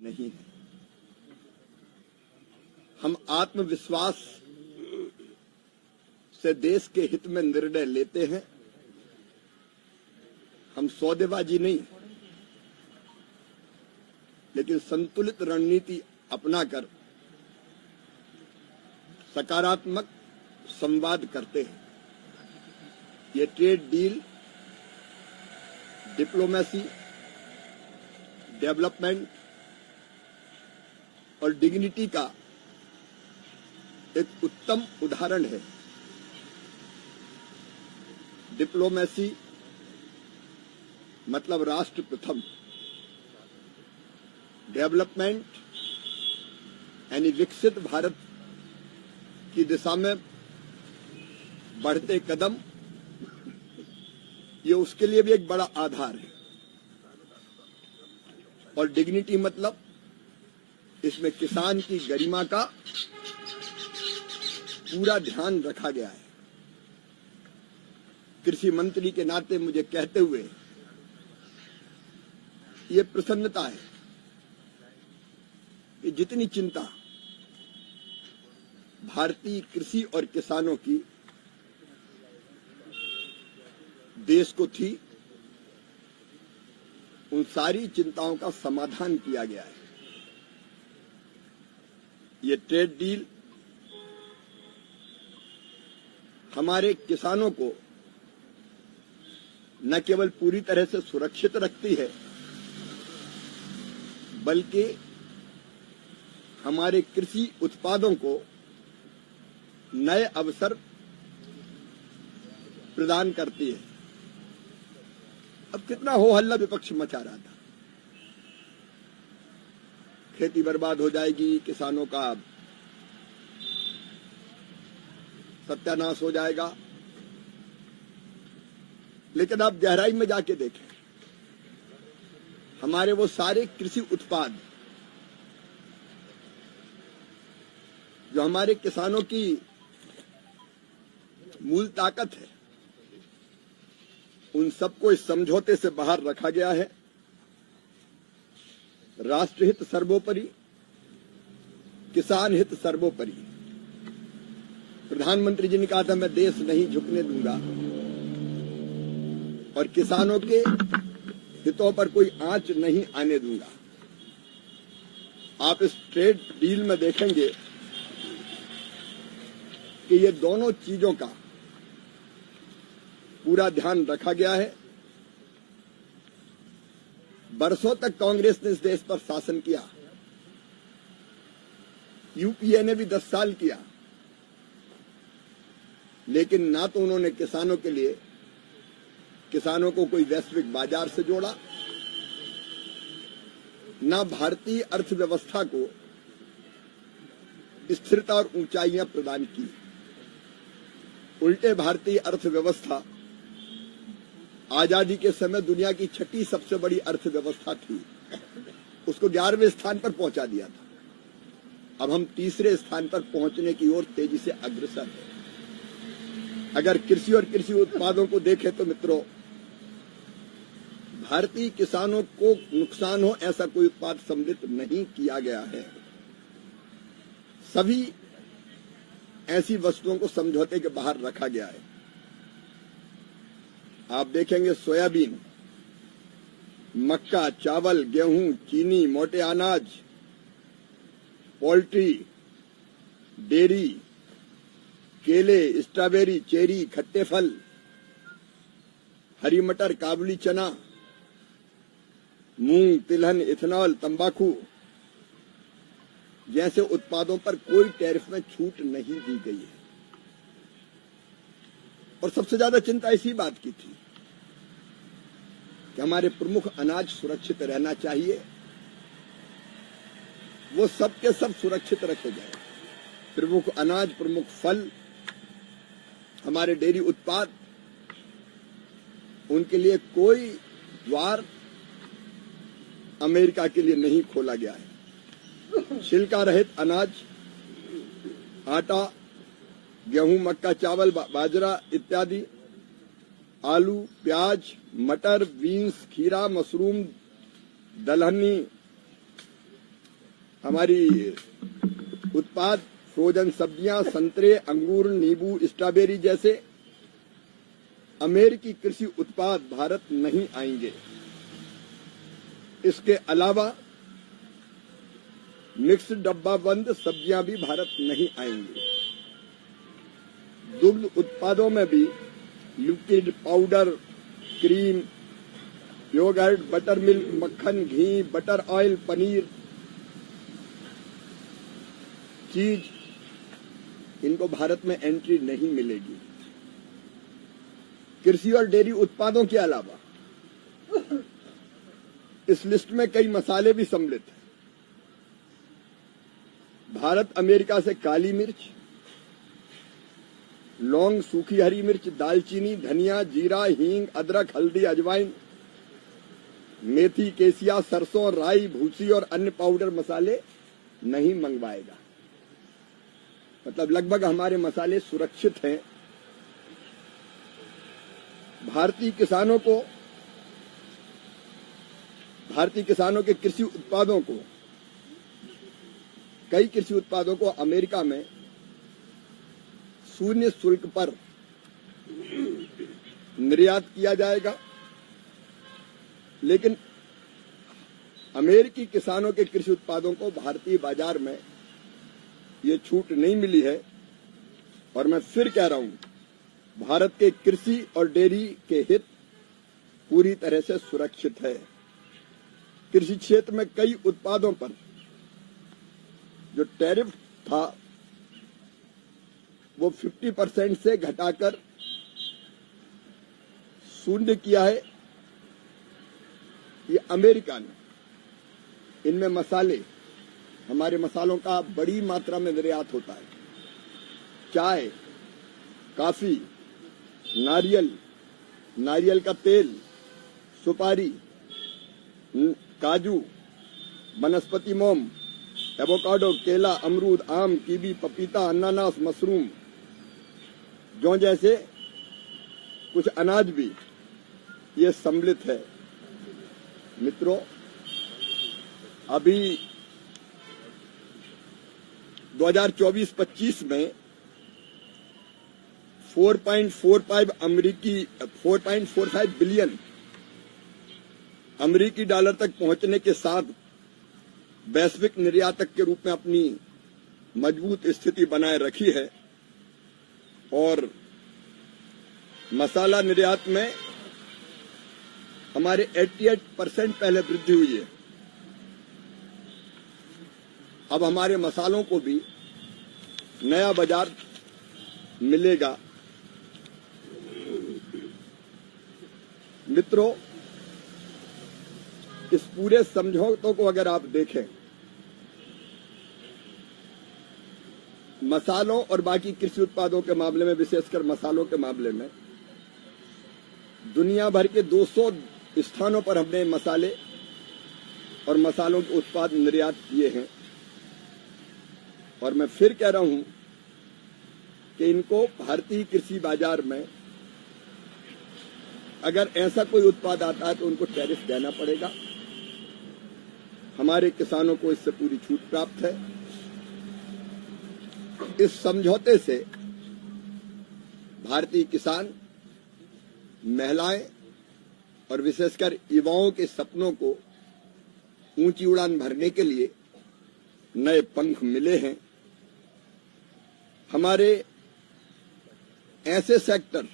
नहीं है। हम आत्मविश्वास से देश के हित में निर्णय लेते हैं। हम सौदेबाजी नहीं, लेकिन संतुलित रणनीति अपनाकर सकारात्मक संवाद करते हैं। ये ट्रेड डील डिप्लोमेसी, डेवलपमेंट और डिग्निटी का एक उत्तम उदाहरण है। डिप्लोमेसी मतलब राष्ट्र प्रथम, डेवलपमेंट यानी विकसित भारत की दिशा में बढ़ते कदम, ये उसके लिए भी एक बड़ा आधार है। और डिग्निटी मतलब इसमें किसान की गरिमा का पूरा ध्यान रखा गया है। कृषि मंत्री के नाते मुझे कहते हुए ये प्रसन्नता है कि जितनी चिंता भारतीय कृषि और किसानों की देश को थी, उन सारी चिंताओं का समाधान किया गया है। ये ट्रेड डील हमारे किसानों को न केवल पूरी तरह से सुरक्षित रखती है, बल्कि हमारे कृषि उत्पादों को नए अवसर प्रदान करती है। अब कितना हो हल्ला विपक्ष मचा रहा था, खेती बर्बाद हो जाएगी, किसानों का सत्यानाश हो जाएगा। लेकिन आप गहराई में जाके देखें, हमारे वो सारे कृषि उत्पाद जो हमारे किसानों की मूल ताकत है, उन सबको इस समझौते से बाहर रखा गया है। राष्ट्रहित सर्वोपरि, किसान हित सर्वोपरि। प्रधानमंत्री जी ने कहा था, मैं देश नहीं झुकने दूंगा और किसानों के हितों पर कोई आंच नहीं आने दूंगा। आप इस ट्रेड डील में देखेंगे कि ये दोनों चीजों का पूरा ध्यान रखा गया है। बरसों तक कांग्रेस ने इस देश पर शासन किया, यूपीए ने भी 10 साल किया, लेकिन ना तो उन्होंने किसानों के लिए, किसानों को कोई वैश्विक बाजार से जोड़ा, ना भारतीय अर्थव्यवस्था को स्थिरता और ऊंचाइयां प्रदान की। उल्टे भारतीय अर्थव्यवस्था आजादी के समय दुनिया की 6ठी सबसे बड़ी अर्थव्यवस्था थी, उसको 11वें स्थान पर पहुंचा दिया था। अब हम 3रे स्थान पर पहुंचने की ओर तेजी से अग्रसर हैं। अगर कृषि और कृषि उत्पादों को देखें तो मित्रों, भारतीय किसानों को नुकसान हो ऐसा कोई उत्पाद सम्मिलित नहीं किया गया है। सभी ऐसी वस्तुओं को समझौते के बाहर रखा गया है। आप देखेंगे सोयाबीन, मक्का, चावल, गेहूं, चीनी, मोटे अनाज, पोल्ट्री, डेयरी, केले, स्ट्रॉबेरी, चेरी, खट्टे फल, हरी मटर, काबुली चना, मूंग, तिलहन, इथेनॉल, तंबाकू जैसे उत्पादों पर कोई टैरिफ में छूट नहीं दी गई है। और सबसे ज्यादा चिंता इसी बात की थी कि हमारे प्रमुख अनाज सुरक्षित रहना चाहिए, वो सब के सब सुरक्षित रखे जाए। प्रमुख अनाज, प्रमुख फल, हमारे डेयरी उत्पाद, उनके लिए कोई द्वार अमेरिका के लिए नहीं खोला गया है। छिलका रहित अनाज, आटा, गेहूं, मक्का, चावल, बाजरा इत्यादि, आलू, प्याज, मटर, बीन्स, खीरा, मशरूम, दलहनी, हमारी उत्पाद फ्रोजन सब्जियां, संतरे, अंगूर, नींबू, स्ट्रॉबेरी जैसे अमेरिकी कृषि उत्पाद भारत नहीं आएंगे। इसके अलावा मिक्स डब्बा बंद सब्जियां भी भारत नहीं आएंगी। दुग्ध उत्पादों में भी liquid, powder, cream, yoghurt, buttermilk, मक्खन, घी, बटर ऑयल, पनीर, चीज, इनको भारत में एंट्री नहीं मिलेगी। कृषि और डेयरी उत्पादों के अलावा इस लिस्ट में कई मसाले भी सम्मिलित हैं। भारत अमेरिका से काली मिर्च, लौंग, सूखी हरी मिर्च, दालचीनी, धनिया, जीरा, हींग, अदरक, हल्दी, अजवाइन, मेथी, केसिया, सरसों, राई, भूसी और अन्य पाउडर मसाले नहीं मंगवाएगा। मतलब लगभग हमारे मसाले सुरक्षित हैं। भारतीय किसानों के कृषि उत्पादों को, कई कृषि उत्पादों को अमेरिका में शून्य शुल्क पर निर्यात किया जाएगा। लेकिन अमेरिकी किसानों के कृषि उत्पादों को भारतीय बाजार में ये छूट नहीं मिली है। और मैं फिर कह रहा हूं, भारत के कृषि और डेयरी के हित पूरी तरह से सुरक्षित है। कृषि क्षेत्र में कई उत्पादों पर जो टैरिफ था वो 50% से घटाकर 0 किया है ये अमेरिका ने। इनमें मसाले, हमारे मसालों का बड़ी मात्रा में निर्यात होता है। चाय, कॉफी, नारियल का तेल, सुपारी, काजू, वनस्पति मोम, एवोकाडो, केला, अमरूद, आम, कीवी, पपीता, अनानास, मशरूम, जौ जैसे कुछ अनाज भी ये सम्मिलित है। मित्रों, अभी 2024-25 में 4.45 बिलियन अमेरिकी डॉलर तक पहुंचने के साथ वैश्विक निर्यातक के रूप में अपनी मजबूत स्थिति बनाए रखी है। और मसाला निर्यात में हमारे 88% पहले वृद्धि हुई है। अब हमारे मसालों को भी नया बाजार मिलेगा। मित्रों, इस पूरे समझौतों को अगर आप देखें, मसालों और बाकी कृषि उत्पादों के मामले में, विशेषकर मसालों के मामले में, दुनिया भर के 200 स्थानों पर हमने मसाले और मसालों के उत्पाद निर्यात किए हैं। और मैं फिर कह रहा हूं कि इनको भारतीय कृषि बाजार में अगर ऐसा कोई उत्पाद आता है तो उनको टैरिफ देना पड़ेगा। हमारे किसानों को इससे पूरी छूट प्राप्त है। इस समझौते से भारतीय किसान, महिलाएं और विशेषकर युवाओं के सपनों को ऊंची उड़ान भरने के लिए नए पंख मिले हैं। हमारे ऐसे सेक्टर,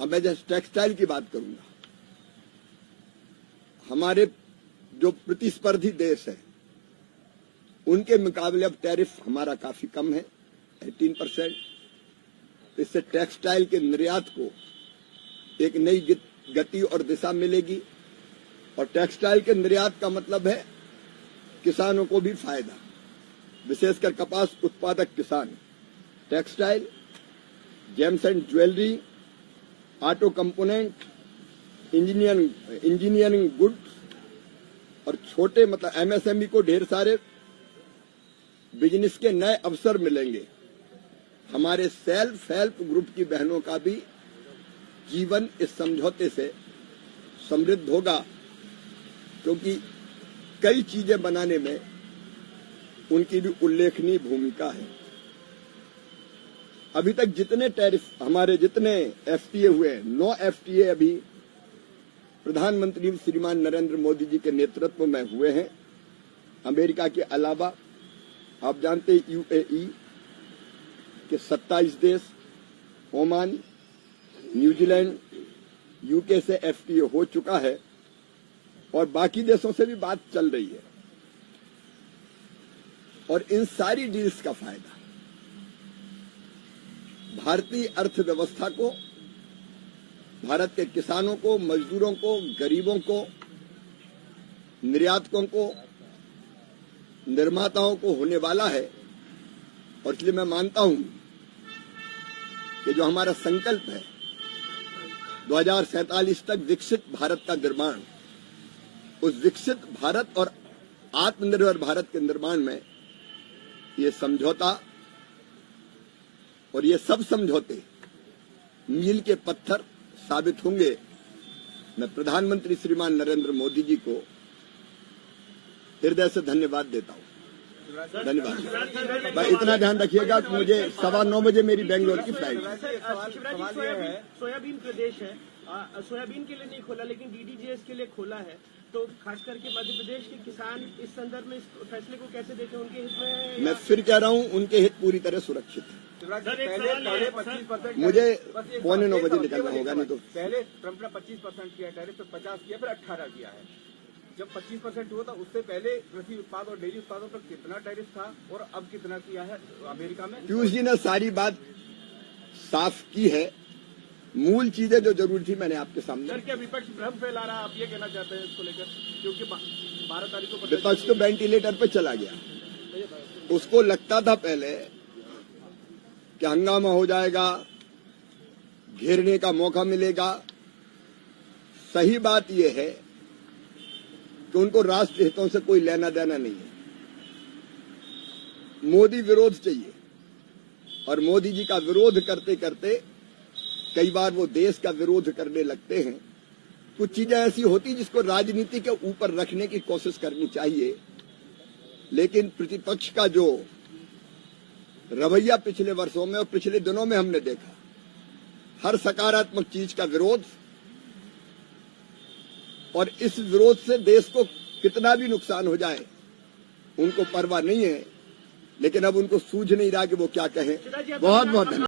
अब मैं जैसे टेक्सटाइल की बात करूंगा, हमारे जो प्रतिस्पर्धी देश है उनके मुकाबले अब टैरिफ हमारा काफी कम है, 18%। इससे टेक्सटाइल के निर्यात को एक नई गति और दिशा मिलेगी। और टेक्सटाइल के निर्यात का मतलब है किसानों को भी फायदा, विशेषकर कपास उत्पादक किसान। Textile, James and jewellery, auto component, engineering goods और छोटे मतलब एमएसएमई को ढेर सारे बिजनेस के नए अवसर मिलेंगे। हमारे सेल्फ हेल्प ग्रुप की बहनों का भी जीवन इस समझौते से समृद्ध होगा, क्योंकि कई चीजें बनाने में उनकी भी उल्लेखनीय भूमिका है। अभी तक जितने टैरिफ हमारे जितने एफटीए हुए, 9 एफटीए अभी प्रधानमंत्री श्रीमान नरेंद्र मोदी जी के नेतृत्व में हुए हैं। अमेरिका के अलावा आप जानते हैं यूएई के 27 देश, ओमान, न्यूजीलैंड, यूके से एफटीए हो चुका है और बाकी देशों से भी बात चल रही है। और इन सारी डील्स का फायदा भारतीय अर्थव्यवस्था को, भारत के किसानों को, मजदूरों को, गरीबों को, निर्यातकों को, निर्माताओं को होने वाला है। और इसलिए मैं मानता हूं कि जो हमारा संकल्प है 2047 तक विकसित भारत का निर्माण, उस विकसित भारत और आत्मनिर्भर भारत के निर्माण में ये समझौता और ये सब समझौते मील के पत्थर साबित होंगे। मैं प्रधानमंत्री श्रीमान नरेंद्र मोदी जी को हृदय से धन्यवाद देता हूं। धन्यवाद। भाई इतना ध्यान रखिएगा कि मुझे 9:15 बजे मेरी बेंगलोर की फ्लाइट है। सोयाबीन प्रदेश है, सोयाबीन के लिए नहीं खोला लेकिन डीडीजीएस के लिए खोला है, तो खास करके मध्य प्रदेश के किसान इस संदर्भ में इस फैसले को कैसे देखें? उनके हित में मैं फिर कह रहा हूं, उनके हित पूरी तरह सुरक्षित है। पहले 25% मुझे 8:45 बजे निकलना होगा, नहीं तो पहले ट्रम्प ने 25% किया टैरिफ, फिर 50 किया, फिर 18 किया है। जब 25% हुआ था उससे पहले कृषि उत्पाद और डेयरी उत्पादों पर कितना टैरिफ था और अब कितना किया है अमेरिका में? पीयूष जी ने सारी बात साफ की है। मूल चीजें जो जरूरी थी मैंने आपके सामने। सर, क्या विपक्ष भ्रम फैला रहा है, आप ये कहना चाहते हैं इसको लेकर? क्योंकि 12 तारीख को विपक्ष तो वेंटिलेटर पे चला गया। उसको लगता था पहले कि हंगामा हो जाएगा, घेरने का मौका मिलेगा। सही बात यह है कि उनको राष्ट्र हितों से कोई लेना देना नहीं है। मोदी विरोध चाहिए और मोदी जी का विरोध करते करते कई बार वो देश का विरोध करने लगते हैं। कुछ चीजें ऐसी होती जिसको राजनीति के ऊपर रखने की कोशिश करनी चाहिए, लेकिन प्रतिपक्ष का जो रवैया पिछले वर्षों में और पिछले दिनों में हमने देखा, हर सकारात्मक चीज का विरोध, और इस विरोध से देश को कितना भी नुकसान हो जाए उनको परवाह नहीं है। लेकिन अब उनको सूझ नहीं रहा कि वो क्या कहें। बहुत बहुत धन्यवाद।